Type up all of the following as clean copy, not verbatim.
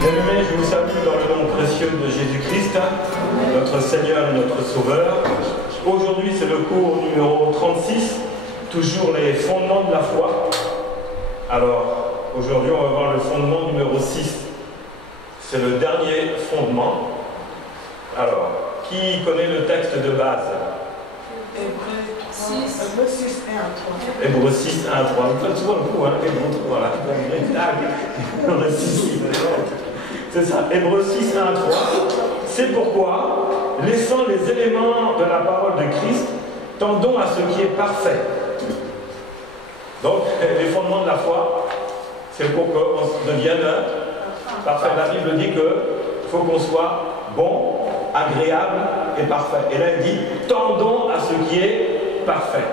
Bien-aimés, je vous salue dans le nom précieux de Jésus-Christ, notre Seigneur et notre Sauveur. Aujourd'hui, c'est le cours numéro 36, toujours les fondements de la foi. Alors, aujourd'hui, on va voir le fondement numéro 6. C'est le dernier fondement. Alors, qui connaît le texte de base? Hébreux 6, 1 à 3. Hébreux 6, 1 à 3. Vous faites souvent le coup, hein? Hébreux, voilà. Hébreux 6, c'est ça. Hébreux 6, 1 à 3. C'est pourquoi, laissant les éléments de la parole de Christ, tendons à ce qui est parfait. Donc, les fondements de la foi, c'est pour qu'on devienne parfait. La Bible dit qu'il faut qu'on soit bon, agréable et parfait. Et là, il dit, tendons à ce qui est parfait.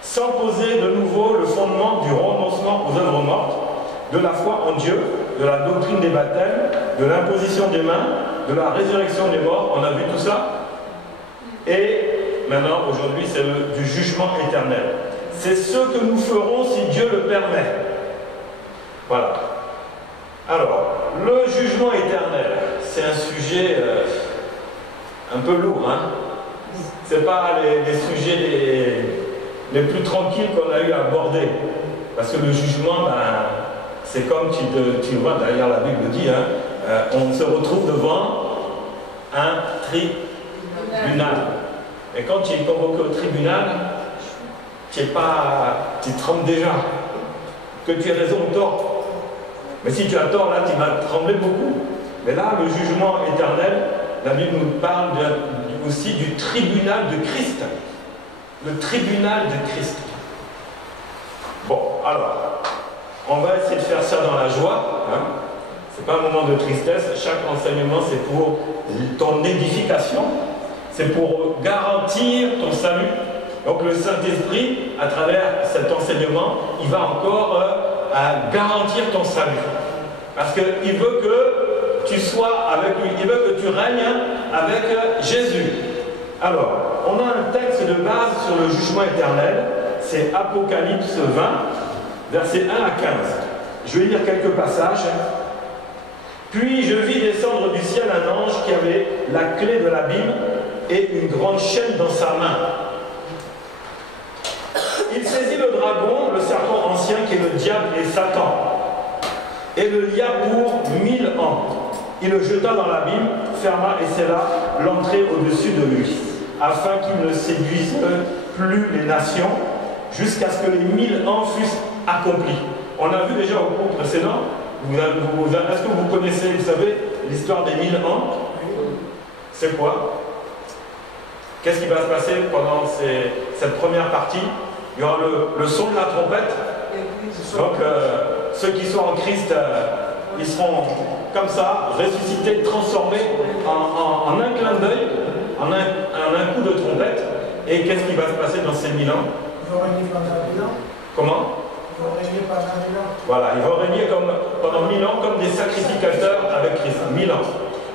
Sans poser de nouveau le fondement du renoncement aux œuvres mortes, de la foi en Dieu, de la doctrine des baptêmes, de l'imposition des mains, de la résurrection des morts. On a vu tout ça. Et maintenant, aujourd'hui, c'est du jugement éternel. C'est ce que nous ferons si Dieu le permet. Voilà. Alors, le jugement éternel, c'est un sujet un peu lourd, hein. C'est pas les sujets les plus tranquilles qu'on a eu à aborder. Parce que le jugement, c'est comme tu vois, d'ailleurs la Bible dit, hein, on se retrouve devant un tribunal. Et quand tu es convoqué au tribunal, tu trembles déjà. Que tu aies raison ou tort. Mais si tu as tort, là, tu vas trembler beaucoup. Mais là, le jugement éternel, la Bible nous parle aussi du tribunal de Christ. Le tribunal de Christ. Bon, alors, on va essayer de faire ça dans la joie. Hein. Ce n'est pas un moment de tristesse. Chaque enseignement, c'est pour ton édification. C'est pour garantir ton salut. Donc le Saint-Esprit, à travers cet enseignement, il va encore garantir ton salut. Parce qu'il veut que tu sois avec lui. Il veut que tu règnes avec Jésus. Alors, on a un texte de base sur le jugement éternel. C'est Apocalypse 20, versets 1 à 15. Je vais lire quelques passages. Puis je vis descendre du ciel un ange qui avait la clé de l'abîme et une grande chaîne dans sa main. Il saisit le dragon, le serpent ancien qui est le diable et Satan, et le lia pour 1000 ans. Il le jeta dans l'abîme, ferma et scella l'entrée au-dessus de lui, afin qu'il ne séduise plus les nations, jusqu'à ce que les 1000 ans fussent accomplis. On a vu déjà au cours précédent, est-ce que vous connaissez, vous savez, l'histoire des 1000 ans? C'est quoi? Qu'est-ce qui va se passer pendant cette première partie? Il y aura le son de la trompette. Donc, ceux qui sont en Christ, ils seront comme ça, ressuscités, transformés en un clin d'œil, en un coup de trompette. Et qu'est-ce qui va se passer dans ces 1000 ans? Ils vont régner pendant 1000 ans. Comment? Ils vont régner pendant 1000 ans. Voilà, ils vont régner pendant 1000 ans comme des sacrificateurs avec Christ. 1000 ans.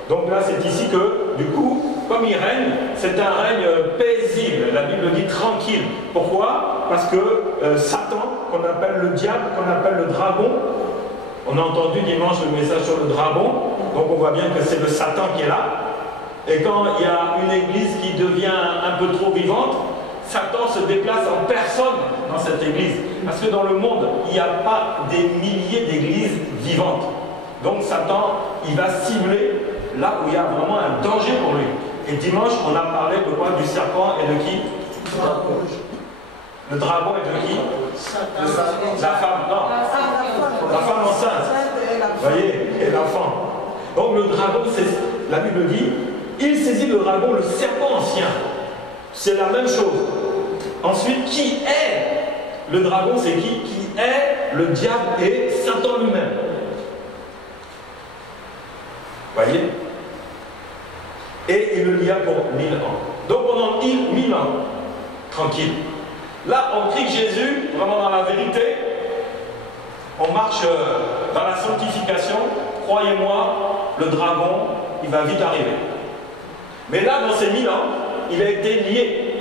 Donc là, c'est ici que, du coup, comme il règne, c'est un règne paisible. La Bible dit tranquille. Pourquoi? Parce que Satan, qu'on appelle le diable, qu'on appelle le dragon, on a entendu dimanche le message sur le dragon, donc on voit bien que c'est le Satan qui est là. Et quand il y a une église qui devient un peu trop vivante, Satan se déplace en personne dans cette église. Parce que dans le monde, il n'y a pas des milliers d'églises vivantes. Donc Satan, il va cibler là où il y a vraiment un danger pour lui. Et dimanche, on a parlé de quoi? Du serpent et de qui? Le dragon et de qui? La femme, non. La femme enceinte. Vous voyez? Et l'enfant. Donc le dragon, la Bible dit, il saisit le dragon, le serpent ancien. C'est la même chose. Ensuite, qui est le dragon? C'est qui? Qui est le diable et Satan lui-même. Vous voyez? Et il le lia pour 1000 ans. Donc pendant 1000 ans, tranquille. Là, on prie Jésus, vraiment dans la vérité. On marche dans la sanctification. Croyez-moi, le dragon, il va vite arriver. Mais là, dans ces 1000 ans, il a été lié.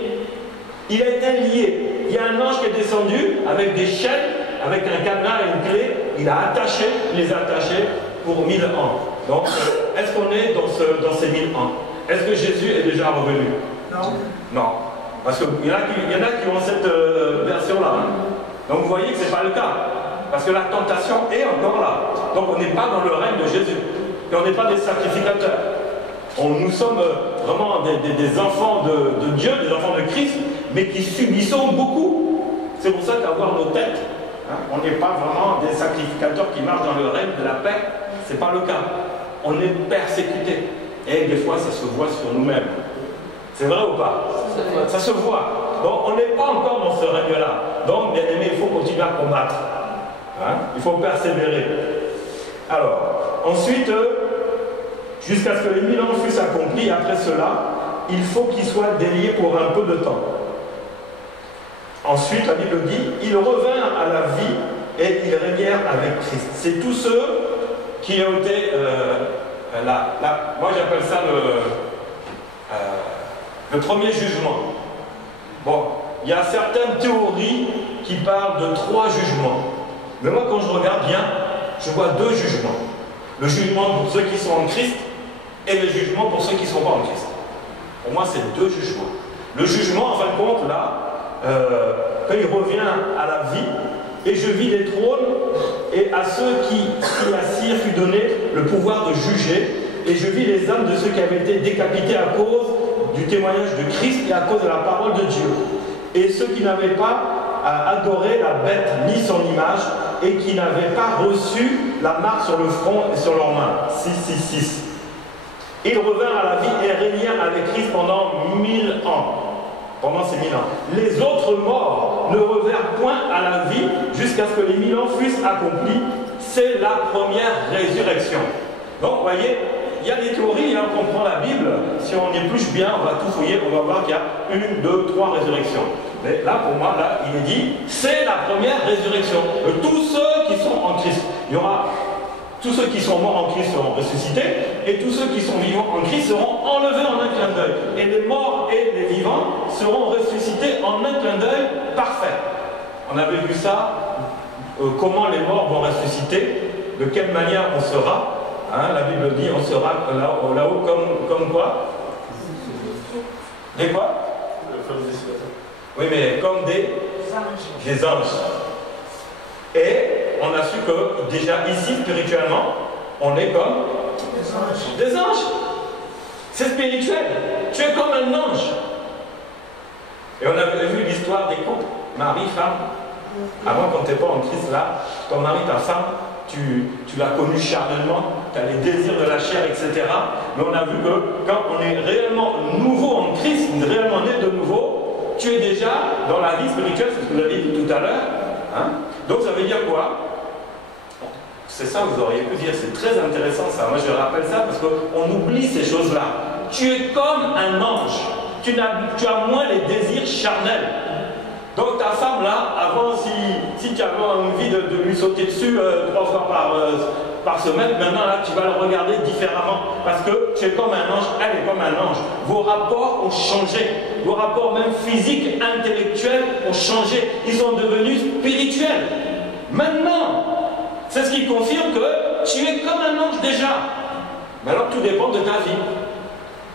Il a été lié. Il y a un ange qui est descendu avec des chaînes, avec un cadenas et une clé. Il a attaché, il les a attachés pour 1000 ans. Donc, est-ce qu'on est dans ces 1000 ans? Est-ce que Jésus est déjà revenu? Non. Non. Parce qu'il y en a qui ont cette version-là. Hein. Donc vous voyez que ce n'est pas le cas. Parce que la tentation est encore là. Donc on n'est pas dans le règne de Jésus. Et on n'est pas des sacrificateurs. Nous sommes vraiment des enfants de Dieu, des enfants de Christ, mais qui subissons beaucoup. C'est pour ça qu'avoir nos têtes, hein, on n'est pas vraiment des sacrificateurs qui marchent dans le règne de la paix. Ce n'est pas le cas. On est persécutés. Et des fois, ça se voit sur nous-mêmes. C'est vrai ou pas? Ça se voit. Donc, on n'est pas encore dans ce règne-là. Donc, bien aimé, il faut continuer à combattre. Hein? Il faut persévérer. Alors, ensuite, jusqu'à ce que les 1000 ans fussent accomplis, après cela, il faut qu'ils soient déliés pour un peu de temps. Ensuite, la Bible dit, ils revinrent à la vie et ils régnèrent avec Christ. C'est tous ceux qui ont été moi j'appelle ça le premier jugement. Bon, il y a certaines théories qui parlent de 3 jugements. Mais moi quand je regarde bien, je vois 2 jugements. Le jugement pour ceux qui sont en Christ et le jugement pour ceux qui ne sont pas en Christ. Pour moi c'est 2 jugements. Le jugement en fin de compte là, quand il revient à la vie, et je vis les trônes, et à ceux qui assirent fut donné le pouvoir de juger, et je vis les âmes de ceux qui avaient été décapités à cause du témoignage de Christ et à cause de la parole de Dieu. Et ceux qui n'avaient pas adoré la bête ni son image, et qui n'avaient pas reçu la marque sur le front et sur leurs mains. 666. Ils revinrent à la vie et régnèrent avec Christ pendant 1000 ans. Pendant ces 1000 ans. Les autres morts ne revinrent point à la vie jusqu'à ce que les 1000 ans fussent accomplis. C'est la première résurrection. Donc, vous voyez, il y a des théories, hein, on prend la Bible, si on épluche bien, on va tout fouiller, on va voir qu'il y a 1, 2, 3 résurrections. Mais là, pour moi, là, il est dit, c'est la première résurrection. De tous ceux qui sont en Christ. Il y aura tous ceux qui sont morts en Christ seront ressuscités, et tous ceux qui sont vivants en Christ seront enlevés en un clin d'œil. Et les morts et les vivants seront ressuscités en un clin d'œil parfait. On avait vu ça, comment les morts vont ressusciter, de quelle manière on sera. Hein, la Bible dit on sera là-haut comme quoi? Des quoi? Oui, mais comme des anges. Et on a su que déjà ici, spirituellement, on est comme des anges. C'est spirituel. Tu es comme un ange. Et on avait vu l'histoire des couples, mari, femme. Avant, quand tu n'es pas en Christ, là, ton mari, ta femme, tu l'as connu charnellement, tu as les désirs de la chair, etc. Mais on a vu que quand on est réellement nouveau en Christ, réellement né de nouveau, tu es déjà dans la vie spirituelle, c'est ce que vous avez dit tout à l'heure. Hein? Donc ça veut dire quoi? C'est ça que vous auriez pu dire, c'est très intéressant ça. Moi je rappelle ça parce qu'on oublie ces choses-là. Tu es comme un ange. Tu as moins les désirs charnels. Donc ta femme là, avant si tu avais envie de lui sauter dessus 3 fois par semaine, maintenant là tu vas le regarder différemment. Parce que tu es comme un ange, elle est comme un ange. Vos rapports ont changé. Vos rapports même physiques, intellectuels ont changé. Ils sont devenus spirituels. Maintenant, c'est ce qui confirme que tu es comme un ange déjà. Mais alors tout dépend de ta vie.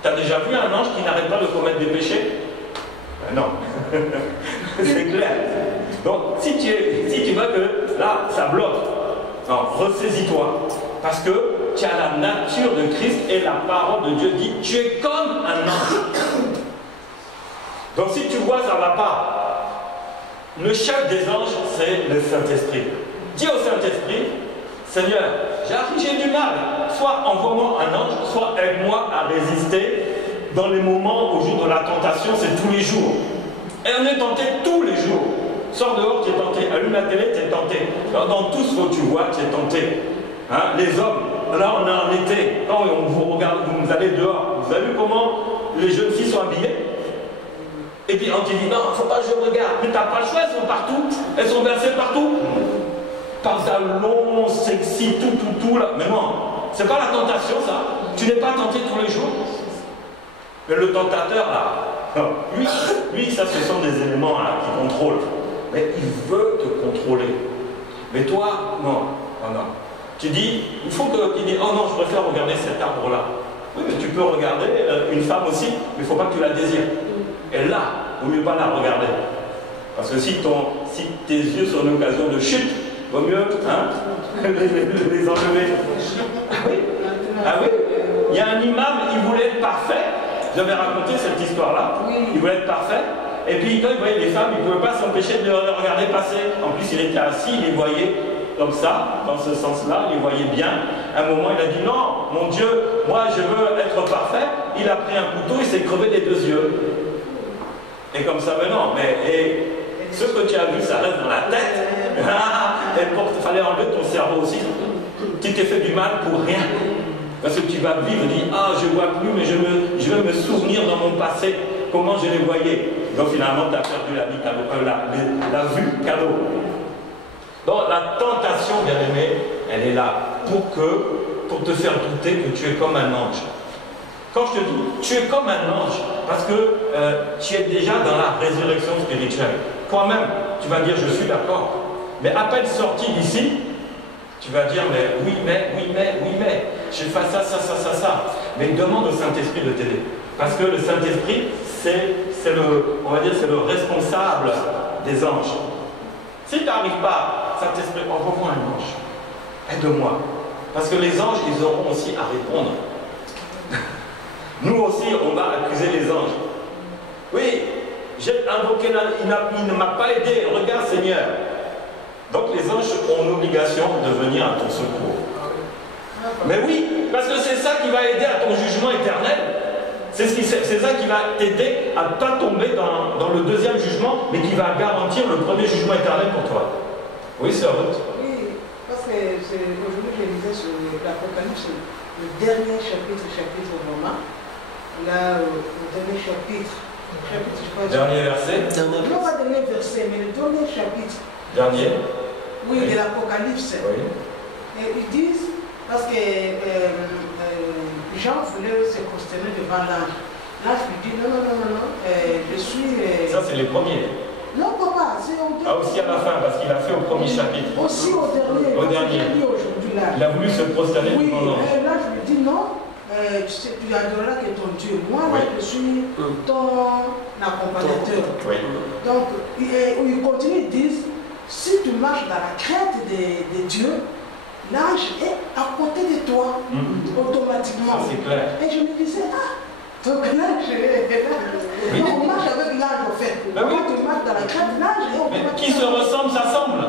Tu as déjà vu un ange qui n'arrête pas de commettre des péchés? Non. C'est clair. Donc si tu vois que là, ça bloque, ressaisis-toi. Parce que tu as la nature de Christ et la parole de Dieu dit, tu es comme un ange. Donc si tu vois ça ne va pas, le chef des anges, c'est le Saint-Esprit. Dis au Saint-Esprit, Seigneur, j'ai du mal, soit envoie-moi un ange, soit aide-moi à résister dans les moments au jour de la tentation, c'est tous les jours. Et on est tenté tous les jours. Sors dehors, tu es tenté. Allume la télé, tu es tenté. Dans tout ce que tu vois, tu es tenté. Hein? Les hommes, là on est en été, quand on vous regarde, vous allez dehors, vous avez vu comment les jeunes filles sont habillées? Et puis on te dit, non, il ne faut pas que je regarde. Mais tu n'as pas le choix, elles sont partout. Elles sont versées partout. Pantalon, sexy, tout là. Mais non, c'est pas la tentation ça. Tu n'es pas tenté tous les jours. Mais le tentateur là, lui ça ce sont des éléments là qui contrôlent. Mais il veut te contrôler. Mais toi, non. Tu dis, il faut que tu dis, oh non, je préfère regarder cet arbre-là. Oui, mais tu peux regarder une femme aussi, mais il ne faut pas que tu la désires. Et là, il ne vaut mieux pas la regarder. Parce que si tes yeux sont une occasion de chute, il vaut mieux les enlever. Ah oui. Ah oui. Il y a un imam, il voulait être parfait. J'avais raconté cette histoire-là. Il voulait être parfait. Et puis quand il voyait les femmes, il ne pouvait pas s'empêcher de les regarder passer. En plus, il était assis, il les voyait comme ça, dans ce sens-là, il les voyait bien. À un moment, il a dit non, mon Dieu, moi je veux être parfait. Il a pris un couteau, il s'est crevé les 2 yeux. Et comme ça, mais non, ce que tu as vu, ça reste dans la tête. Et il fallait enlever ton cerveau aussi. Tu t'es fait du mal pour rien. Parce que tu vas vivre et dire, ah, je ne vois plus, mais je vais me souvenir dans mon passé, comment je les voyais. Donc finalement, tu as perdu la vie, la vue cadeau. Donc la tentation, bien aimé, elle est là pour te faire douter que tu es comme un ange. Quand je te dis, tu es comme un ange, parce que tu es déjà dans la résurrection spirituelle. Toi-même, tu vas dire, je suis d'accord. Mais à peine sorti d'ici, tu vas dire, mais oui, je fais ça. Mais demande au Saint-Esprit de t'aider. Parce que le Saint-Esprit, c'est le responsable des anges. Si tu n'arrives pas, Saint-Esprit, envoie-moi un ange. Aide-moi. Parce que les anges, ils auront aussi à répondre. Nous aussi, on va accuser les anges. Oui, j'ai invoqué, il ne m'a pas aidé. Regarde, Seigneur. Donc les anges ont l'obligation de venir à ton secours. Mais oui, parce que c'est ça qui va aider à ton jugement éternel. C'est ça qui va t'aider à ne pas tomber dans le deuxième jugement, mais qui va garantir le premier jugement éternel pour toi. Oui, sœur Ruth. Oui, parce que aujourd'hui je lisais sur l'Apocalypse, le dernier chapitre Romain. Là, le dernier chapitre, je crois. Dernier verset. Non, pas le dernier verset, mais le dernier chapitre. Dernier. Oui, de l'Apocalypse. Oui. Et ils disent, parce que Jean voulait se consterner devant l'ange. L'ange lui dit non, je suis. Ça, c'est les premiers. Non, papa, c'est au dernier. Ah, aussi à la fin, parce qu'il a fait au premier chapitre. Aussi au dernier. Au dernier. Là. Il a voulu se prosterner devant l'ange. Oui, l'ange lui dit non. Tu adoreras que ton Dieu. Moi, là, je suis ton accompagnateur. Oui. Donc, il continue, ils disent, si tu marches dans la crainte de Dieu, l'ange est à côté de toi, automatiquement. Ça, c'est clair. Et je me disais, donc l'ange est là. Oui. On marche avec l'ange, en fait. Ben oui. Quand tu marches dans la crainte, l'ange est automatiquement. Mais qui se ressemble, s'assemble.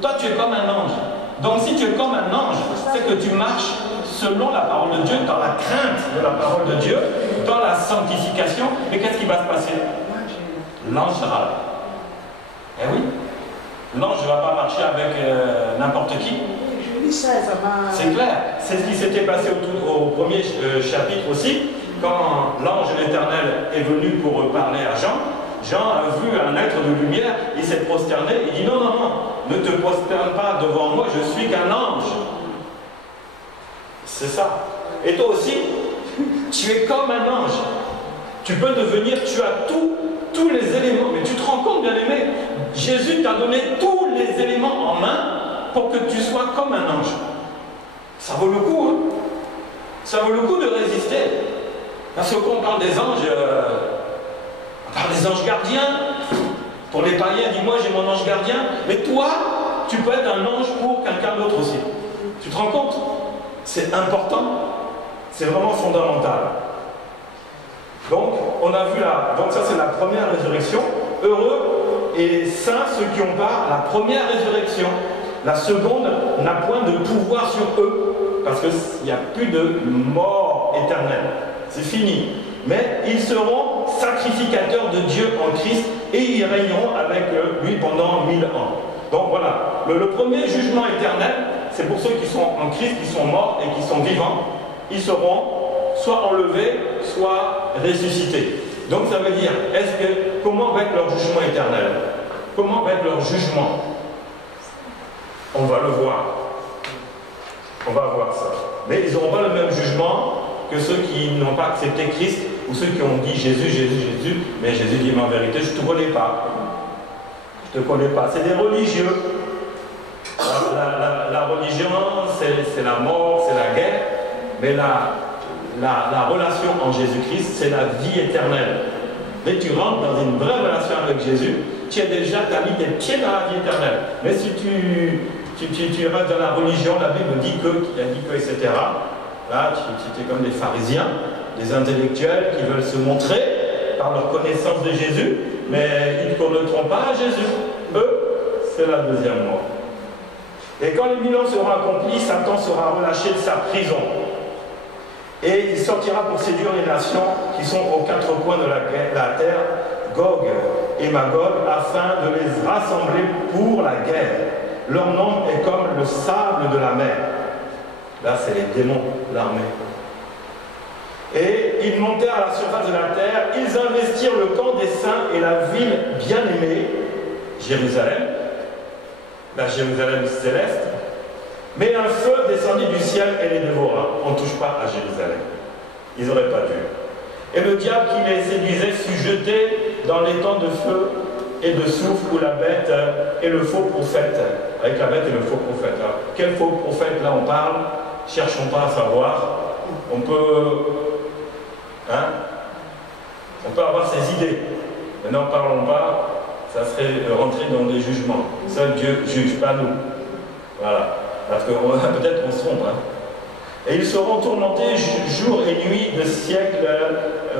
Toi, tu es comme un ange. Donc, si tu es comme un ange, c'est que tu marches selon la parole de Dieu, dans la crainte de la parole de Dieu, dans la sanctification. Et qu'est-ce qui va se passer? L'ange sera là. Eh oui. L'ange ne va pas marcher avec n'importe qui. Je lis ça et ça m'a... C'est clair. C'est ce qui s'était passé au premier chapitre aussi, quand l'ange de l'Éternel est venu pour parler à Jean. Jean a vu un être de lumière, il s'est prosterné, il dit non, ne te prosterne pas devant moi, je suis qu'un ange. C'est ça. Et toi aussi, tu es comme un ange. Tu peux devenir, tu as tous les éléments. Mais tu te rends compte, bien aimé, Jésus t'a donné tous les éléments en main pour que tu sois comme un ange. Ça vaut le coup, hein. Ça vaut le coup de résister. Parce que quand on parle des anges, on parle des anges gardiens. Pour les païens, dis-moi, j'ai mon ange gardien. Mais toi, tu peux être un ange pour quelqu'un d'autre aussi. Tu te rends compte? C'est important. C'est vraiment fondamental. Donc, on a vu donc ça c'est la première résurrection. Heureux et saints ceux qui ont part à la première résurrection. La seconde n'a point de pouvoir sur eux, parce qu'il n'y a plus de mort éternelle. C'est fini. Mais ils seront sacrificateurs de Dieu en Christ et ils régneront avec lui pendant 1000 ans. Donc voilà, le premier jugement éternel, c'est pour ceux qui sont en Christ, qui sont morts et qui sont vivants. Ils seront soit enlevés, soit ressuscités. Donc ça veut dire, comment va être leur jugement éternel? Comment va être leur jugement? On va le voir. On va voir ça. Mais ils n'auront pas le même jugement que ceux qui n'ont pas accepté Christ ou ceux qui ont dit Jésus, Jésus. Mais Jésus dit, mais en vérité, je ne te connais pas. Je ne te connais pas. C'est des religieux. La religion, c'est la mort, c'est la guerre, mais la relation en Jésus-Christ, c'est la vie éternelle. Mais tu rentres dans une vraie relation avec Jésus, tu as déjà mis tes pieds dans la vie éternelle. Mais si tu restes dans la religion, la Bible dit que, qui a dit que, etc. Là, tu es comme des pharisiens, des intellectuels qui veulent se montrer par leur connaissance de Jésus, mais ils ne connaîtront pas Jésus. Eux, c'est la deuxième mort. Et quand les 1000 ans seront accomplis, Satan sera relâché de sa prison. Et il sortira pour séduire les nations qui sont aux quatre coins de la terre, Gog et Magog, afin de les rassembler pour la guerre. Leur nombre est comme le sable de la mer. Là, c'est les démons, l'armée. Et ils montèrent à la surface de la terre, ils investirent le camp des saints et la ville bien-aimée, Jérusalem, la Jérusalem céleste, mais un feu descendit du ciel et les dévora. On ne touche pas à Jérusalem. Ils n'auraient pas dû. Et le diable qui les séduisait fut jeté dans les temps de feu et de soufre où la bête et le faux prophète, avec la bête et le faux prophète. Alors, quel faux prophète là on parle? Cherchons pas à savoir. On peut avoir ses idées. Mais n'en parlons pas, ça serait rentrer dans des jugements. Seul Dieu juge, pas nous. Voilà. Parce que peut-être qu'on se trompe. Et ils seront tourmentés jour et nuit de siècle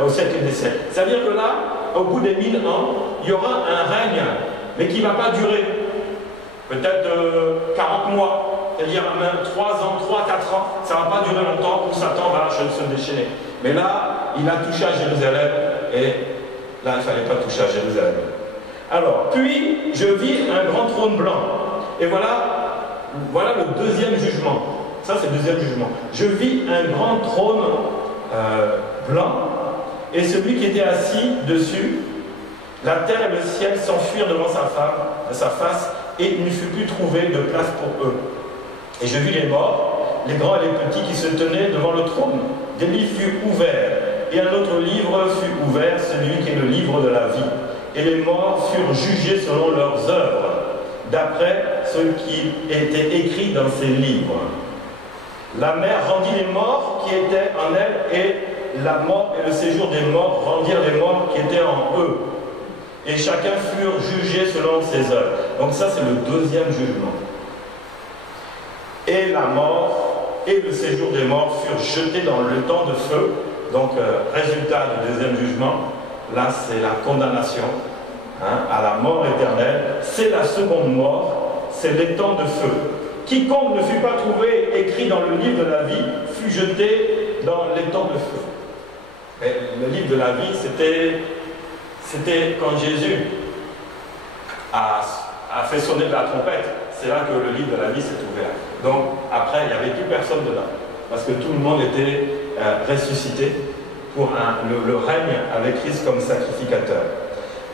au siècle des siècles. C'est-à-dire que là, au bout des 1000 ans, il y aura un règne, mais qui ne va pas durer. Peut-être 40 mois, c'est-à-dire même 3 ans, 3, 4 ans, ça ne va pas durer longtemps où Satan va se déchaîner. Mais là, il a touché à Jérusalem, et là, il ne fallait pas toucher à Jérusalem. Alors, puis, je vis un grand trône blanc. Et voilà le deuxième jugement. Ça, c'est le deuxième jugement. Je vis un grand trône blanc, et celui qui était assis dessus, la terre et le ciel s'enfuirent devant sa face, et il ne fut plus trouvé de place pour eux. Et je vis les morts, les grands et les petits qui se tenaient devant le trône. Des livres furent ouverts, et un autre livre fut ouvert, celui qui est le livre de la vie. Et les morts furent jugés selon leurs œuvres, d'après ce qui était écrit dans ces livres. La mer rendit les morts qui étaient en elle, et la mort et le séjour des morts rendirent les morts qui étaient en eux. Et chacun furent jugés selon ses œuvres. Donc ça, c'est le deuxième jugement. Et la mort et le séjour des morts furent jetés dans le temps de feu. Donc, résultat du deuxième jugement, là, c'est la condamnation à la mort éternelle. C'est la seconde mort, c'est les temps de feu. Quiconque ne fut pas trouvé écrit dans le livre de la vie fut jeté dans les temps de feu. Mais le livre de la vie, c'était quand Jésus a fait sonner de la trompette. C'est là que le livre de la vie s'est ouvert. Donc après, il n'y avait plus personne dedans. Parce que tout le monde était ressuscité pour le règne avec Christ comme sacrificateur.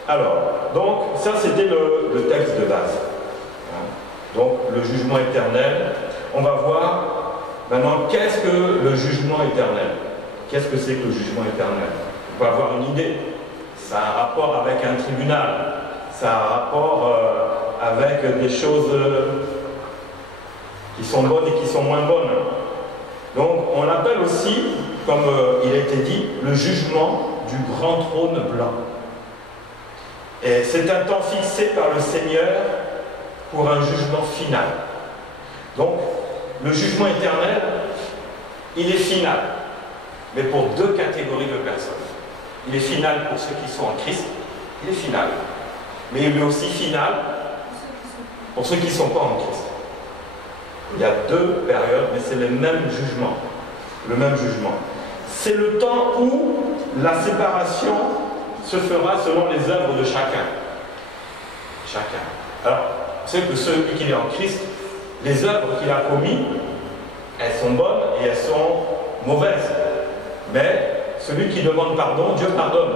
Alors, donc ça c'était le texte de base. Donc le jugement éternel. On va voir maintenant qu'est-ce que le jugement éternel. Qu'est-ce que c'est que le jugement éternel? On peut avoir une idée. Ça a un rapport avec un tribunal. Ça a un rapport avec des choses qui sont bonnes et qui sont moins bonnes. Donc on l'appelle aussi, comme il a été dit, le jugement du grand trône blanc. Et c'est un temps fixé par le Seigneur pour un jugement final. Donc le jugement éternel, il est final, mais pour deux catégories de personnes. Il est final pour ceux qui sont en Christ, il est final. Mais il est aussi final pour ceux qui ne sont pas en Christ. Il y a deux périodes, mais c'est le même jugement. Le même jugement. C'est le temps où la séparation se fera selon les œuvres de chacun. Chacun. Alors, vous savez que celui qui est en Christ, les œuvres qu'il a commises, elles sont bonnes et elles sont mauvaises. Mais celui qui demande pardon, Dieu pardonne.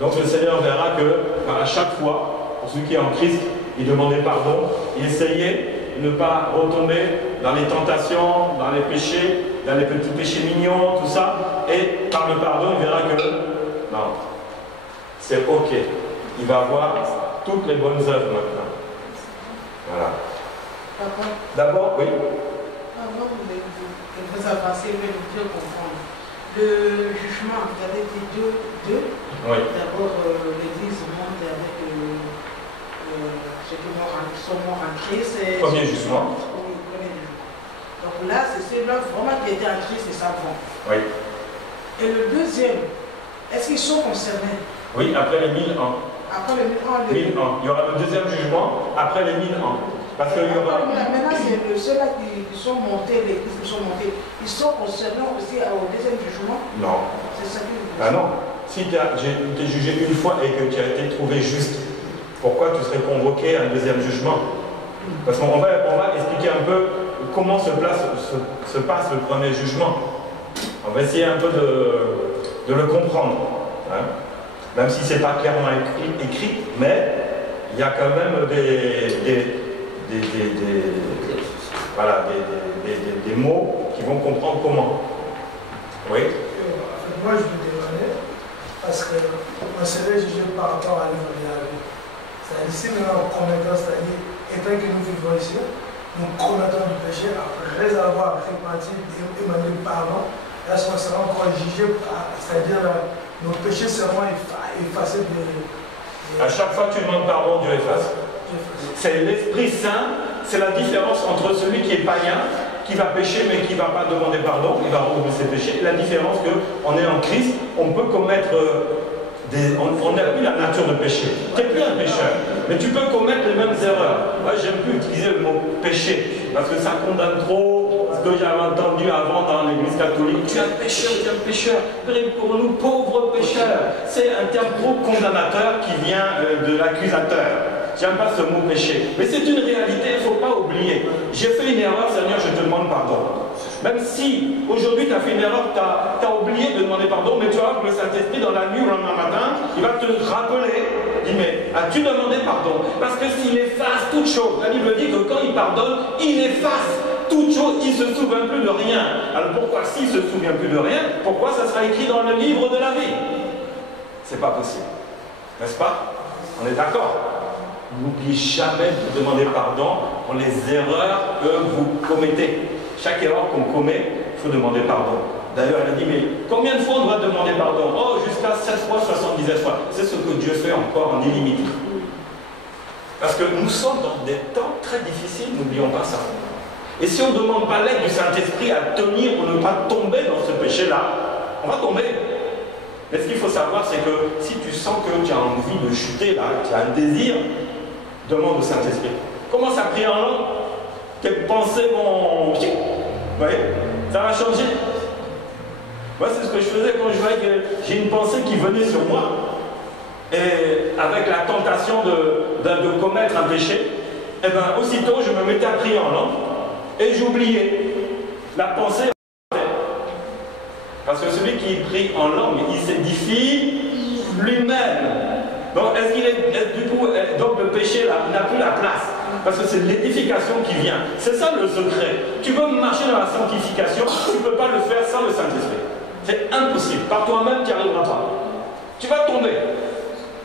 Donc le Seigneur verra que à chaque fois, pour celui qui est en Christ, il demandait pardon, il essayait de ne pas retomber dans les tentations, dans les péchés, dans les petits péchés mignons, tout ça. Et par le pardon, il verra que non, c'est ok. Il va avoir toutes les bonnes œuvres maintenant. Voilà. D'abord, oui. Avant il faut avancer, mais mieux comprendre. Le jugement, vous avez dit deux. Oui. D'abord, l'Église monte avec ceux qui sont morts en Christ. Premier jugement. Oui, premier jugement. Donc là, c'est ceux-là vraiment qui étaient en Christ et savants. Oui. Et le deuxième, est-ce qu'ils sont concernés? Oui, après les 1000 ans. Après les 1000 ans. 1000 ans. Il y aura le deuxième jugement après les 1000 ans. Parce qu'il y aura... Maintenant, c'est ceux-là qui sont montés, l'Église qui sont montés, ils sont concernés aussi au deuxième jugement? Non. C'est ça que vous Ah non. Si tu es jugé une fois et que tu as été trouvé juste, pourquoi tu serais convoqué à un deuxième jugement? Parce qu'on va expliquer un peu comment se passe le premier jugement. On va essayer un peu de le comprendre. Hein? Même si ce n'est pas clairement écrit, mais il y a quand même des mots qui vont comprendre comment. Oui. Moi, je vous demandais, parce qu'on serait jugé par rapport à l'œuvre de la vie. C'est-à-dire, si maintenant on commettons, c'est-à-dire, étant que nous vivons ici, nous commettons du péché après avoir répandu et demandé pardon, là, on sera encore jugé, c'est-à-dire, nos péchés seront effacés À chaque fois que tu demandes pardon, Dieu efface. C'est l'Esprit Saint, c'est la différence entre celui qui est païen, qui va pécher mais qui ne va pas demander pardon, il va reconnaître ses péchés. La différence qu'on est en Christ, on peut commettre on n'a plus la nature de péché. Tu n'es plus un pécheur, mais tu peux commettre les mêmes erreurs. Moi, j'aime plus utiliser le mot péché, parce que ça condamne trop ce que j'avais entendu avant dans l'église catholique. Tu es un pécheur, pour nous, pauvres pécheurs. C'est un terme trop condamnateur qui vient de l'accusateur. J'aime pas ce mot péché. Mais c'est une réalité, il ne faut pas oublier. J'ai fait une erreur, Seigneur, je te demande pardon. Même si aujourd'hui tu as fait une erreur, tu as oublié de demander pardon, mais tu vas voir que le Saint-Esprit dans la nuit ou le lendemain matin, il va te rappeler, il dit mais as-tu demandé pardon? Parce que s'il efface toute chose, la Bible dit que quand il pardonne, il efface toute chose, il ne se souvient plus de rien. Alors pourquoi s'il ne se souvient plus de rien, pourquoi ça sera écrit dans le livre de la vie? C'est pas possible. N'est-ce pas? On est d'accord? N'oubliez jamais de demander pardon pour les erreurs que vous commettez. Chaque erreur qu'on commet, il faut demander pardon. D'ailleurs, elle a dit, mais combien de fois on doit demander pardon? Oh, jusqu'à 7 fois, 77 fois. C'est ce que Dieu fait encore en illimité. Parce que nous sommes dans des temps très difficiles, n'oublions pas ça. Et si on ne demande pas l'aide du Saint-Esprit à tenir pour ne pas tomber dans ce péché-là, on va tomber. Mais ce qu'il faut savoir, c'est que si tu sens que tu as envie de chuter, là, tu as un désir, demande au Saint-Esprit. Commence à prier en langue. Tes pensées vont... Vous voyez? Ça va changer. Moi, c'est ce que je faisais quand je voyais que j'ai une pensée qui venait sur moi. Et avec la tentation de commettre un péché, et bien aussitôt je me mettais à prier en langue et j'oubliais la pensée. Parce que celui qui prie en langue, il s'édifie lui-même. Donc, du coup, donc le péché là n'a plus la place. Parce que c'est l'édification qui vient. C'est ça le secret. Tu veux marcher dans la sanctification, tu ne peux pas le faire sans le Saint-Esprit. C'est impossible. Par toi-même, tu n'y arriveras pas. Tu vas tomber.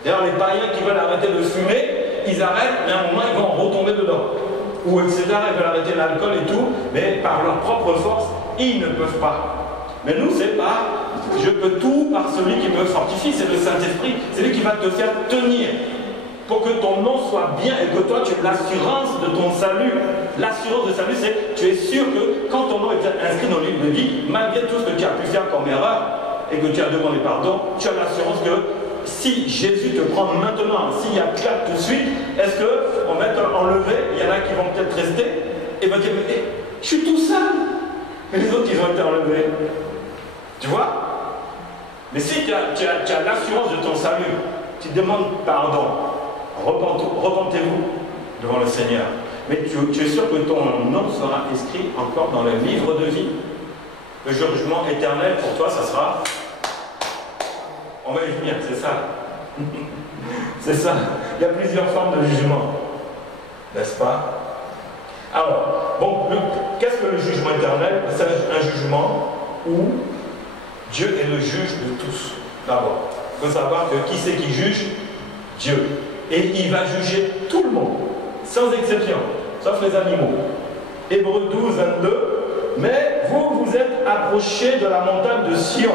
D'ailleurs, les païens qui veulent arrêter de fumer, ils arrêtent, mais à un moment, ils vont retomber dedans. Ou etc., ils veulent arrêter l'alcool et tout, mais par leur propre force, ils ne peuvent pas. Mais nous, c'est pas je peux tout par celui qui me fortifie, c'est le Saint-Esprit. C'est lui qui va te faire tenir pour que ton nom soit bien et que toi tu aies l'assurance de ton salut. L'assurance de salut, c'est tu es sûr que quand ton nom est inscrit dans le livre de vie, malgré tout ce que tu as pu faire comme erreur et que tu as demandé pardon, tu as l'assurance que si Jésus te prend maintenant, s'il y a claque tout de suite, est-ce qu'on va être enlevé? Il y en a qui vont peut-être rester et vont dire mais je suis tout seul. Mais les autres, ils ont été enlevés. Tu vois? Mais si tu as l'assurance de ton salut, tu demandes pardon, repentez-vous devant le Seigneur. Mais tu es sûr que ton nom sera inscrit encore dans le livre de vie. Le jugement éternel pour toi, ça sera... On va y venir, c'est ça. C'est ça. Il y a plusieurs formes de jugement. N'est-ce pas? Alors, bon, qu'est-ce que le jugement éternel? C'est un jugement où Dieu est le juge de tous. D'abord, il faut savoir que qui c'est qui juge? Dieu. Et il va juger tout le monde, sans exception, sauf les animaux. Hébreux 12, 22. Mais vous approcher de la montagne de Sion,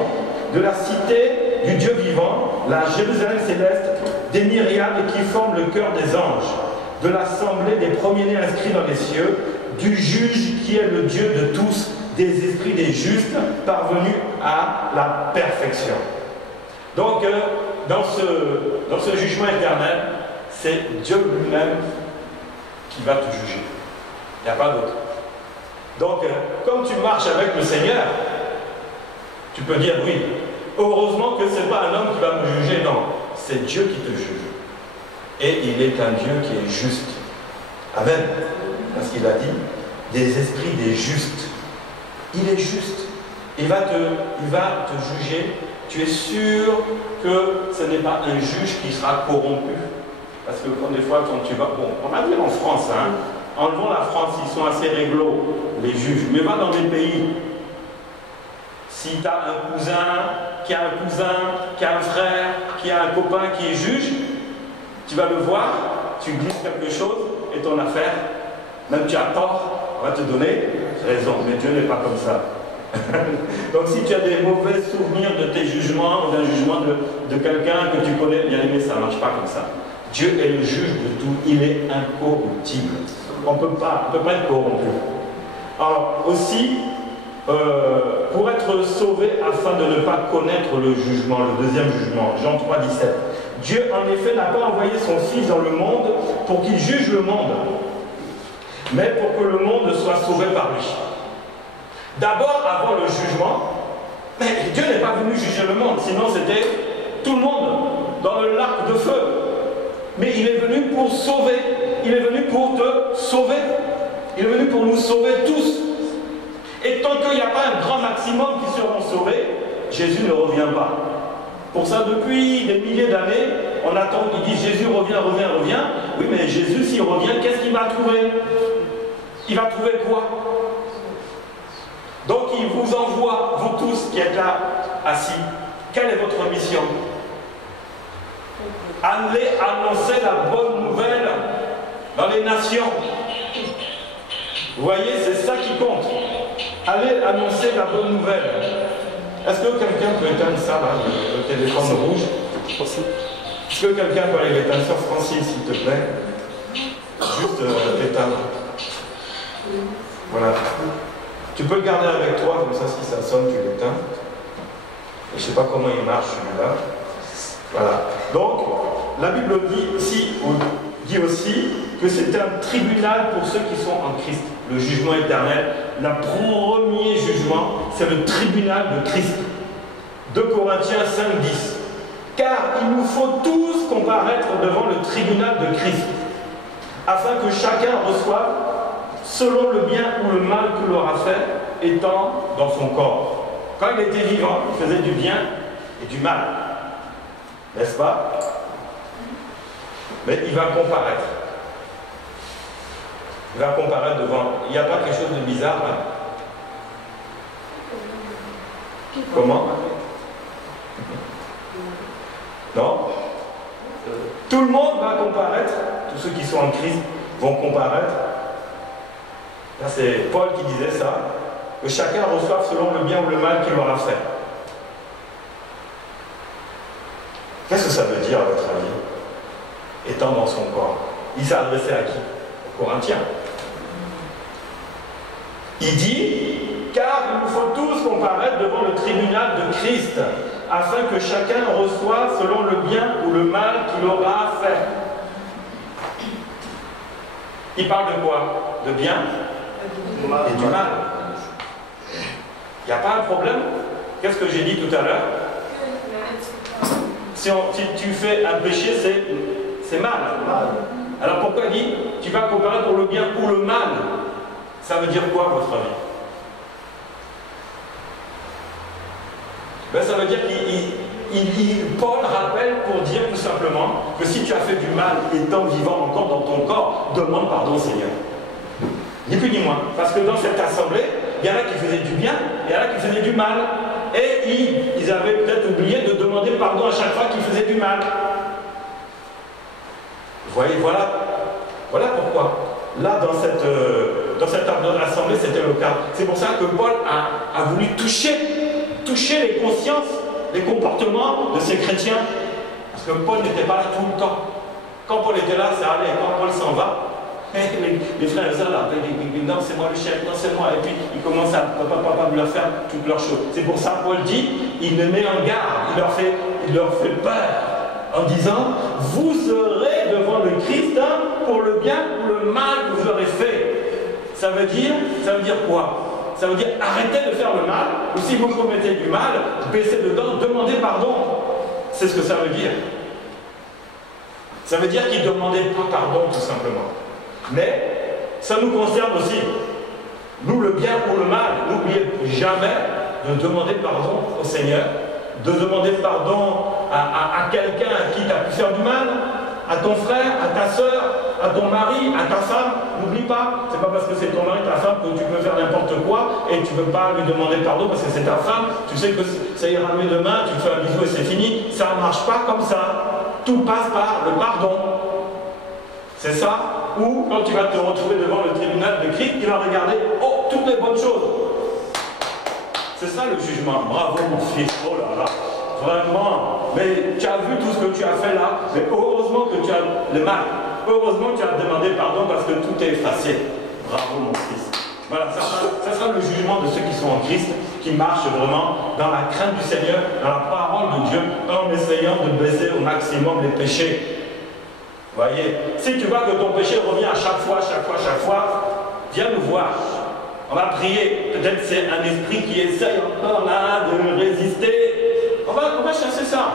de la cité du Dieu vivant, la Jérusalem céleste, des myriades qui forment le cœur des anges, de l'assemblée des premiers-nés inscrits dans les cieux, du juge qui est le Dieu de tous, des esprits des justes, parvenus à la perfection. Donc, dans ce jugement éternel, c'est Dieu lui-même qui va te juger. Il n'y a pas d'autre. Donc, comme tu marches avec le Seigneur, tu peux dire oui. Heureusement que ce n'est pas un homme qui va me juger, non. C'est Dieu qui te juge. Et il est un Dieu qui est juste. Amen. Parce qu'il a dit, des esprits des justes. Il est juste. Il va te juger. Tu es sûr que ce n'est pas un juge qui sera corrompu. Parce que des fois, quand tu vas... Bon, on va dire en France, hein. Enlevons la France, ils sont assez réglo, les juges. Mais va dans des pays. Si tu as un cousin, qui a un frère, qui a un copain qui est juge, tu vas le voir, tu glisses quelque chose et ton affaire, même tu as tort, on va te donner raison. Mais Dieu n'est pas comme ça. Donc si tu as des mauvais souvenirs de tes jugements ou d'un jugement de quelqu'un que tu connais bien aimé, ça ne marche pas comme ça. Dieu est le juge de tout, il est incorruptible. On ne peut pas être corrompu. Alors aussi, pour être sauvé afin de ne pas connaître le jugement, le deuxième jugement, Jean 3, 17. Dieu en effet n'a pas envoyé son Fils dans le monde pour qu'il juge le monde, mais pour que le monde soit sauvé par lui. D'abord, avant le jugement, mais Dieu n'est pas venu juger le monde, sinon c'était tout le monde dans le lac de feu. Mais il est venu pour sauver, il est venu pour te sauver, il est venu pour nous sauver tous. Et tant qu'il n'y a pas un grand maximum qui seront sauvés, Jésus ne revient pas. Pour ça, depuis des milliers d'années, on attend qu'il dise Jésus revient. Oui, mais Jésus, s'il revient, qu'est-ce qu'il va trouver? Il va trouver quoi? Donc il vous envoie, vous tous qui êtes là, assis. Quelle est votre mission? Allez annoncer la bonne nouvelle dans les nations. Vous voyez, c'est ça qui compte. Allez annoncer la bonne nouvelle. Est-ce que quelqu'un peut éteindre ça, là, le téléphone rouge? Est-ce que quelqu'un peut aller l'éteindre sur Francis, s'il te plaît? Juste l'éteindre. Voilà. Tu peux le garder avec toi, comme ça, si ça sonne, tu l'éteins. Je ne sais pas comment il marche, celui-là. Voilà. Donc, la Bible dit aussi que c'est un tribunal pour ceux qui sont en Christ. Le jugement éternel, le premier jugement, c'est le tribunal de Christ. 2 Corinthiens 5, 10. Car il nous faut tous comparaître devant le tribunal de Christ, afin que chacun reçoive selon le bien ou le mal qu'il aura fait, étant dans son corps. Quand il était vivant, il faisait du bien et du mal. N'est-ce pas? Mais il va comparaître. Il va comparaître devant. Il n'y a pas quelque chose de bizarre là? Comment? Non? Tout le monde va comparaître. Tous ceux qui sont en Christ vont comparaître. Là, c'est Paul qui disait ça. Que chacun reçoive selon le bien ou le mal qu'il aura fait. Qu'est-ce que ça veut dire à votre avis? Étant dans son corps. Il s'est adressé à qui? Aux Corinthiens. Il dit, car il nous faut tous comparaître devant le tribunal de Christ, afin que chacun reçoive selon le bien ou le mal qu'il aura fait. Il parle de quoi? De bien et du mal. Il n'y a pas un problème? Qu'est-ce que j'ai dit tout à l'heure? Si tu fais un péché, c'est mal. Alors pourquoi il dit, tu vas comparer pour le bien ou le mal? Ça veut dire quoi, à votre avis? Ben, ça veut dire Paul rappelle pour dire tout simplement que si tu as fait du mal étant vivant encore dans ton corps, demande pardon au Seigneur. Ni plus ni moins. Parce que dans cette assemblée, il y en a qui faisaient du bien, il y en a qui faisaient du mal. Et ils avaient peut-être oublié de demander pardon à chaque fois qu'ils faisaient du mal. Vous voyez, voilà pourquoi. Là, dans dans cette assemblée, c'était le cas. C'est pour ça que Paul a voulu toucher les consciences, les comportements de ces chrétiens. Parce que Paul n'était pas là tout le temps. Quand Paul était là, ça allait. Quand Paul s'en va, les frères et sœurs là, non, c'est moi le chef, non, c'est moi. Et puis, ils commencent à leur faire toutes leurs choses. C'est pour ça que Paul dit, il les met en garde, il leur fait peur, en disant, vous serez devant le Christ pour le bien ou le mal que vous aurez fait. Ça veut dire quoi? Ça veut dire arrêtez de faire le mal, ou si vous commettez du mal, baissez dedans, demandez pardon. C'est ce que ça veut dire. Ça veut dire qu'il ne demandait pas pardon, tout simplement. Mais ça nous concerne aussi. Nous, le bien ou le mal, n'oubliez jamais de demander pardon au Seigneur, de demander pardon à quelqu'un à qui tu as pu faire du mal, à ton frère, à ta soeur, à ton mari, à ta femme. N'oublie pas, c'est pas parce que c'est ton mari, ta femme, que tu peux faire n'importe quoi et tu ne peux pas lui demander pardon parce que c'est ta femme. Tu sais que ça ira mieux demain, tu te fais un bisou et c'est fini. Ça ne marche pas comme ça. Tout passe par le pardon. C'est ça. Ou quand tu vas te retrouver devant le tribunal de Christ, il va regarder, oh, toutes les bonnes choses. C'est ça le jugement. Bravo mon fils, oh là là. Vraiment, mais tu as vu tout ce que tu as fait là, mais heureusement que tu as le mal. Heureusement que tu as demandé pardon parce que tout est effacé. Bravo mon fils. Voilà, ça sera le jugement de ceux qui sont en Christ, qui marchent vraiment dans la crainte du Seigneur, dans la parole de Dieu, en essayant de baisser au maximum les péchés. Vous voyez, si tu vois que ton péché revient à chaque fois, viens nous voir. On va prier. Peut-être c'est un esprit qui essaye encore là de résister. On va chasser ça.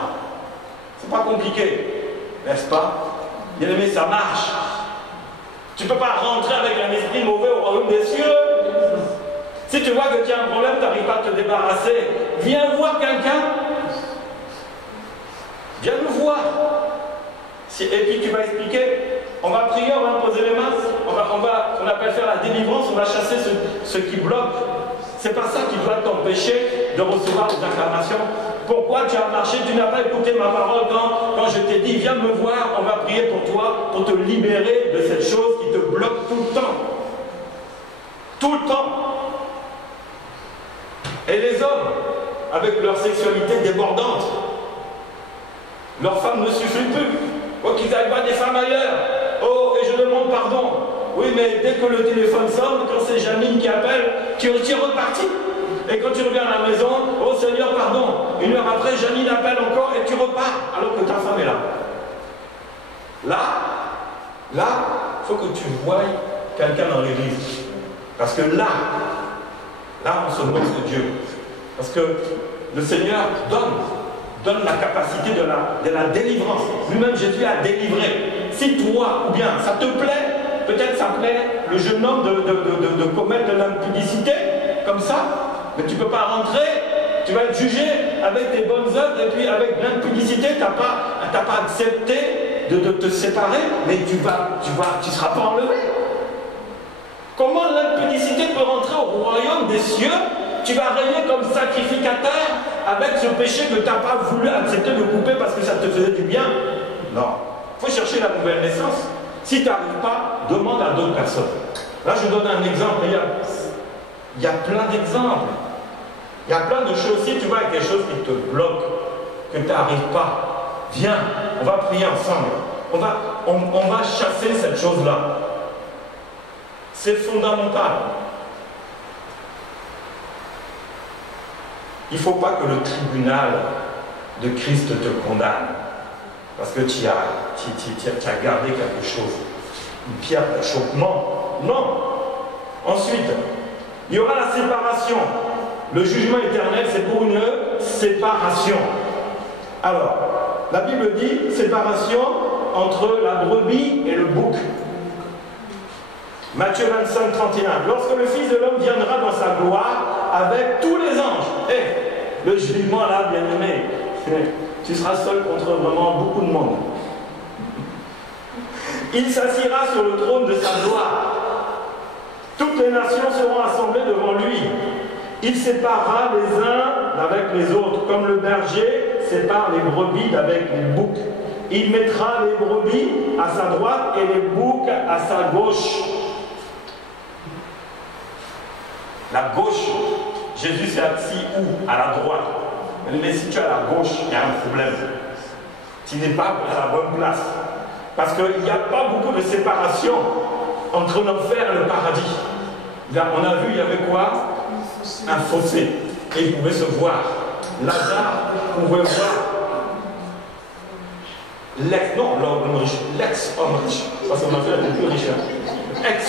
C'est pas compliqué. N'est-ce pas? Bien aimé, ça marche. Tu ne peux pas rentrer avec un esprit mauvais au royaume des cieux. Si tu vois que tu as un problème, tu n'arrives pas à te débarrasser. Viens voir quelqu'un. Viens nous voir. Et puis tu vas expliquer. On va prier, on va poser les mains. On appelle faire la délivrance. On va chasser ce qui bloque. C'est pas ça qui doit t'empêcher de recevoir les acclamations. Pourquoi tu as marché, tu n'as pas écouté ma parole quand je t'ai dit, viens me voir, on va prier pour toi, pour te libérer de cette chose qui te bloque tout le temps. Tout le temps. Et les hommes, avec leur sexualité débordante, leur femme ne suffit plus. Oh, qu'ils aillent voir des femmes ailleurs. Oh, et je demande pardon. Oui, mais dès que le téléphone sonne, quand c'est Janine qui appelle, tu es reparti. Et quand tu reviens à la maison, oh Seigneur, pardon. Une heure après, Janine appelle encore et tu repars, alors que ta femme est là. Là, il faut que tu voies quelqu'un dans l'église. Parce que là, on se moque de Dieu. Parce que le Seigneur donne la capacité de la délivrance. Lui-même, Jésus a délivré. Si toi, ou bien ça te plaît, peut-être ça plaît le jeune homme de commettre de l'impudicité, comme ça, mais tu ne peux pas rentrer, tu vas être jugé avec tes bonnes œuvres, et puis avec l'impudicité, tu n'as pas accepté de te séparer, mais tu ne seras pas enlevé. Comment l'impudicité peut rentrer au royaume des cieux? Tu vas régner comme sacrificateur avec ce péché que tu n'as pas voulu accepter de couper parce que ça te faisait du bien. Non. Il faut chercher la nouvelle naissance. Si tu n'arrives pas, demande à d'autres personnes. Là, je donne un exemple. Il y a plein d'exemples. Il y a plein de choses. Si tu vois quelque chose qui te bloque, que tu n'arrives pas, viens, on va prier ensemble. On va chasser cette chose-là. C'est fondamental. Il ne faut pas que le tribunal de Christ te condamne. Parce que tu as gardé quelque chose. Une pierre d'achoppement. Non. Ensuite, il y aura la séparation. Le jugement éternel, c'est pour une séparation. Alors, la Bible dit séparation entre la brebis et le bouc. Matthieu 25, 31. Lorsque le Fils de l'homme viendra dans sa gloire avec tous les anges. Le jugement là, bien aimé, tu seras seul contre vraiment beaucoup de monde. Il s'assiera sur le trône de sa gloire. Toutes les nations seront assemblées devant lui. Il séparera les uns avec les autres, comme le berger sépare les brebis d'avec les boucs. Il mettra les brebis à sa droite et les boucs à sa gauche. La gauche, Jésus s'est assis où? À la droite. Mais si tu es à la gauche, il y a un problème. Tu n'es pas à la bonne place. Parce qu'il n'y a pas beaucoup de séparation entre l'enfer et le paradis. Là, on a vu, il y avait quoi? Un fossé. Et ils pouvaient se voir. Lazare pouvait voir l'ex, non, l'homme riche, l'ex-homme riche. Parce qu'on a fait un peu plus riche. Hein. Ex.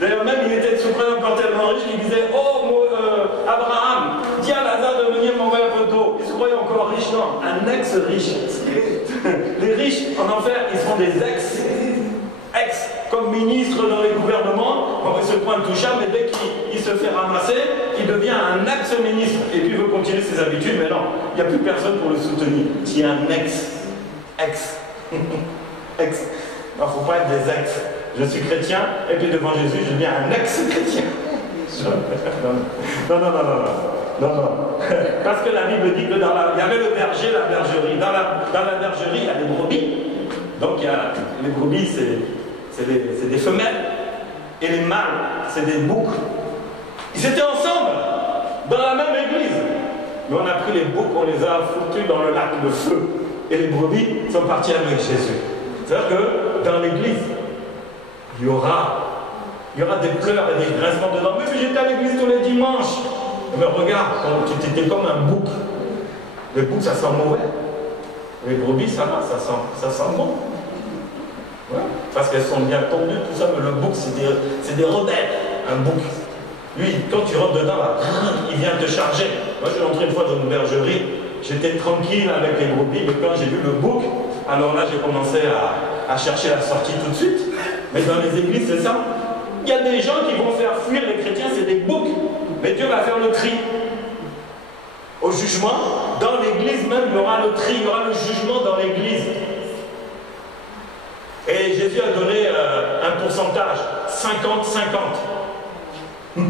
D'ailleurs, même il était suprêmement tellement riche qu'il disait: oh, Abraham, dis à Lazare de venir m'envoyer un peu d'eau. Il se croyait encore riche, non, un ex-riche. Les riches en enfer, ils sont des ex, comme ministre dans les gouvernements. Bon, il se prend intouchable, mais dès qu'il se fait ramasser, il devient un ex-ministre. Et puis il veut continuer ses habitudes, mais non, il n'y a plus personne pour le soutenir. Tu es un ex. Il ne faut pas être des ex. Je suis chrétien, et puis devant Jésus, je deviens un ex-chrétien. Non. Parce que la Bible dit que il y avait le berger, la bergerie. Dans la bergerie, il y a des brebis. Donc les brebis, c'est des femelles. Et les mâles, c'est des boucs. Ils étaient ensemble, dans la même église. Mais on a pris les boucs, on les a foutus dans le lac de feu. Et les brebis sont partis avec Jésus. C'est-à-dire que dans l'église, il y aura des pleurs et des grincements dedans. Mais j'étais à l'église tous les dimanches. Mais regarde, tu étais comme un bouc. Le bouc, ça sent mauvais. Les brebis, ça va, ça sent bon. Ouais, parce qu'elles sont bien tondues, tout ça. Mais le bouc, c'est des rebelles. Un bouc. Lui, quand tu rentres dedans, là, il vient te charger. Moi, je suis entré une fois dans une bergerie. J'étais tranquille avec les brebis. Mais quand j'ai vu le bouc, alors là, j'ai commencé à chercher la sortie tout de suite. Mais dans les églises, c'est ça. Il y a des gens qui vont faire fuir les chrétiens, c'est des boucs. Mais Dieu va faire le tri. Au jugement, dans l'église même, il y aura le tri, il y aura le jugement dans l'église. Et Jésus a donné un pourcentage, 50-50. 50%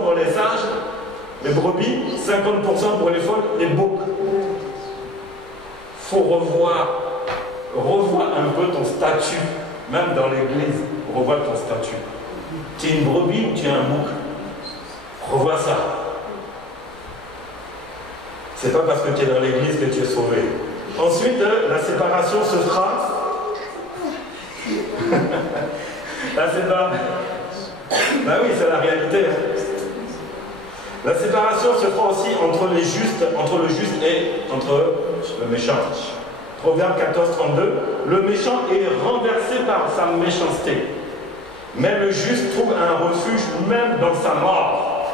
pour les sages, les brebis, 50% pour les folles, les boucs. Il faut revoir un peu ton statut, même dans l'église, revois ton statut. Tu es une brebis ou tu es un bouc? Revois ça. C'est pas parce que tu es dans l'église que tu es sauvé. Ensuite, la séparation se fera. La séparation. Ben oui, c'est la réalité. La séparation se fera aussi entre le juste et entre le méchant. Proverbe 14, 32. Le méchant est renversé par sa méchanceté, mais le juste trouve un refuge même dans sa mort.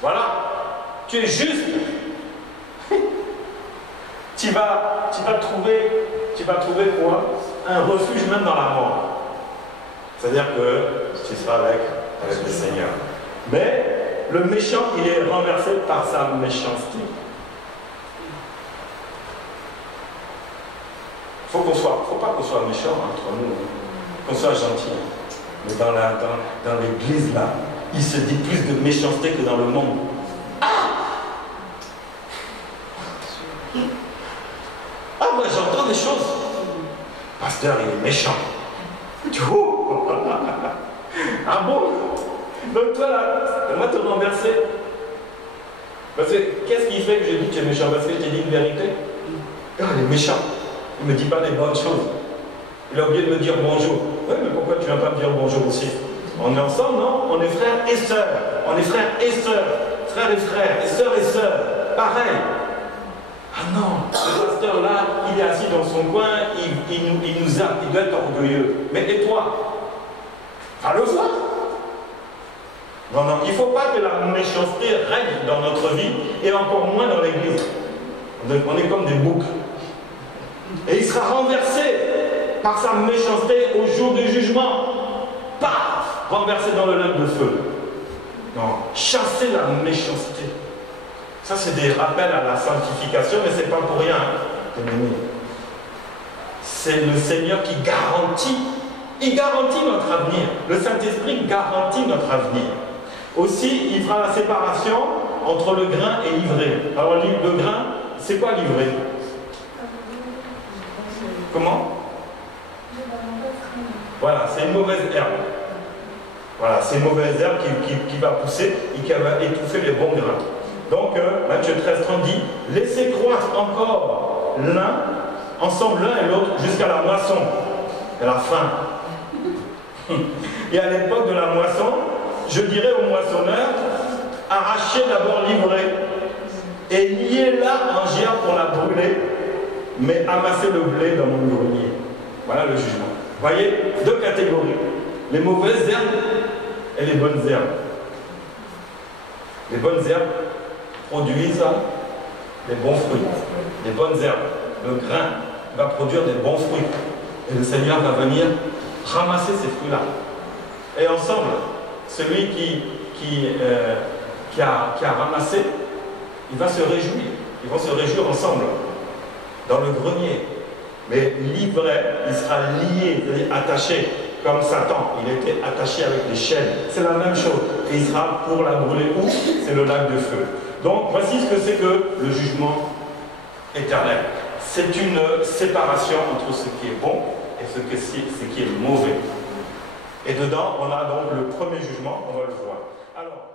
Voilà. Tu es juste. Tu vas trouver quoi? Un refuge même dans la mort. C'est-à-dire que tu seras avec le Seigneur. Mais le méchant, il est renversé par sa méchanceté. Faut pas qu'on soit méchant entre nous, qu'on soit gentil. Mais dans l'église là, il se dit plus de méchanceté que dans le monde. Moi j'entends des choses. Pasteur, il est méchant. Ah bon? Donc toi là, moi te renverser. Parce que qu'est-ce qui fait que je dis que tu es méchant? Parce que je t'ai dit une vérité. Il est méchant. Il ne me dit pas les bonnes choses. Il a oublié de me dire bonjour. Oui, mais pourquoi tu ne viens pas me dire bonjour aussi? On est ensemble, non? On est frères et sœurs. On est frères et sœurs. Frères et frères. Et sœurs et sœurs. Pareil. Ah non, le pasteur là, il est assis dans son coin, il nous zappe, il doit être orgueilleux. Mais et toi? Va le voir. Non, il ne faut pas que la méchanceté règne dans notre vie, et encore moins dans l'église. On est comme des boucs. Et il sera renversé par sa méchanceté au jour du jugement. Paf! Renversé dans le lac de feu. Non, chasser la méchanceté. Ça, c'est des rappels à la sanctification, mais ce n'est pas pour rien. C'est le Seigneur qui garantit. Il garantit notre avenir. Le Saint-Esprit garantit notre avenir. Aussi, il fera la séparation entre le grain et l'ivraie. Alors, le grain, c'est quoi l'ivraie? Comment? Voilà, c'est une mauvaise herbe. Voilà, ces mauvaises herbes qui va pousser et qui va étouffer les bons grains. Donc, Matthieu 13:30 dit, laissez croître encore ensemble l'un et l'autre jusqu'à la moisson et la fin. Et à l'époque de la moisson, je dirais aux moissonneurs, arrachez d'abord l'ivraie et liez-la en gerbe pour la brûler, mais amassez le blé dans mon grenier. Voilà le jugement. Vous voyez, deux catégories. Les mauvaises herbes et les bonnes herbes. Les bonnes herbes produisent des bons fruits. Les bonnes herbes, le grain va produire des bons fruits. Et le Seigneur va venir ramasser ces fruits-là. Et ensemble, celui qui a ramassé, il va se réjouir. Ils vont se réjouir ensemble, dans le grenier. Mais l'ivraie, il sera lié, c'est-à-dire attaché, comme Satan. Il était attaché avec les chaînes. C'est la même chose. Et il sera pour la brûler où? C'est le lac de feu. Donc, voici ce que c'est que le jugement éternel. C'est une séparation entre ce qui est bon et ce qui est mauvais. Et dedans, on a donc le premier jugement, on va le voir. Alors,